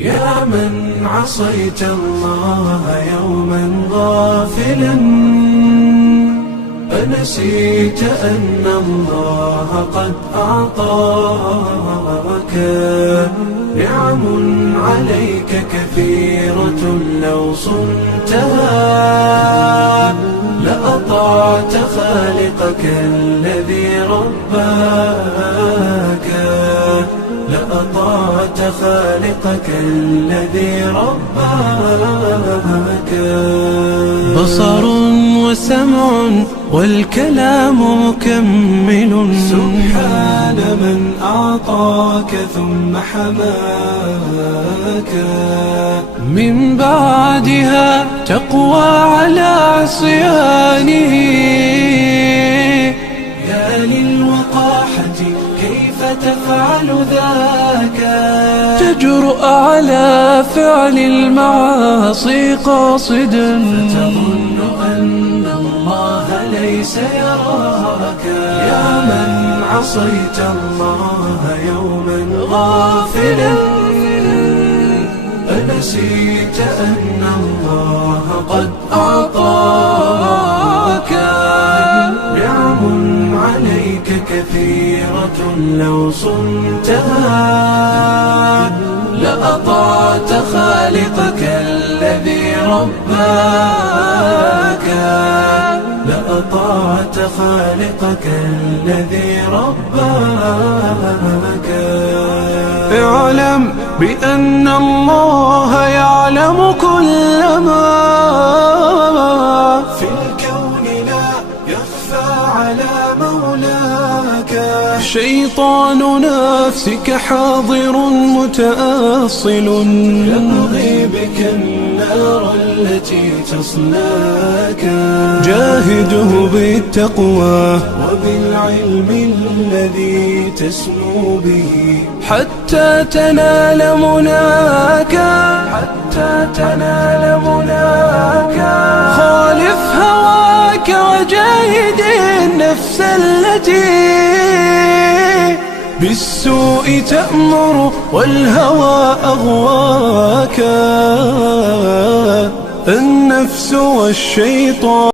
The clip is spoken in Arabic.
يا من عصيت الله يوما غافلا، أنسيت أن الله قد أعطاك نعم عليك كثيرة، لو صنتها لأطعت خالقك الذي رباك، لأطعت خالقك الذي رباك. بصر وسمع والكلام مكمل، سبحان من أعطاك ثم حماك. من بعدها تقوى على عصيانه، يا للوقاحة كيف تفعل ذاك؟ تجرؤ على فعل المعاصي قاصدا، فتظن أن الله ليس يراك. يا من عصيت الله يوما غافلا، أنسيت أن الله قد أعطاك نعم عليك كثيرة، لو صنتها لأطعت خالقك الذي رباك، لأطعت خالقك الذي رباك. اعلم بأن الله يعلم كل ما في الكون، لا يخفى على مولاك. شيطان نفسك حاضر متأصل، يبغي بك النار التي تصلاك. جاهده بالتقوى وبالعلم الذي تسمو به، حتى تنال مناك، حتى تنال مناك. خالف هواك وجاهد النفس التي بالسوء تأمر والهوى أغواك. النفس والشيطان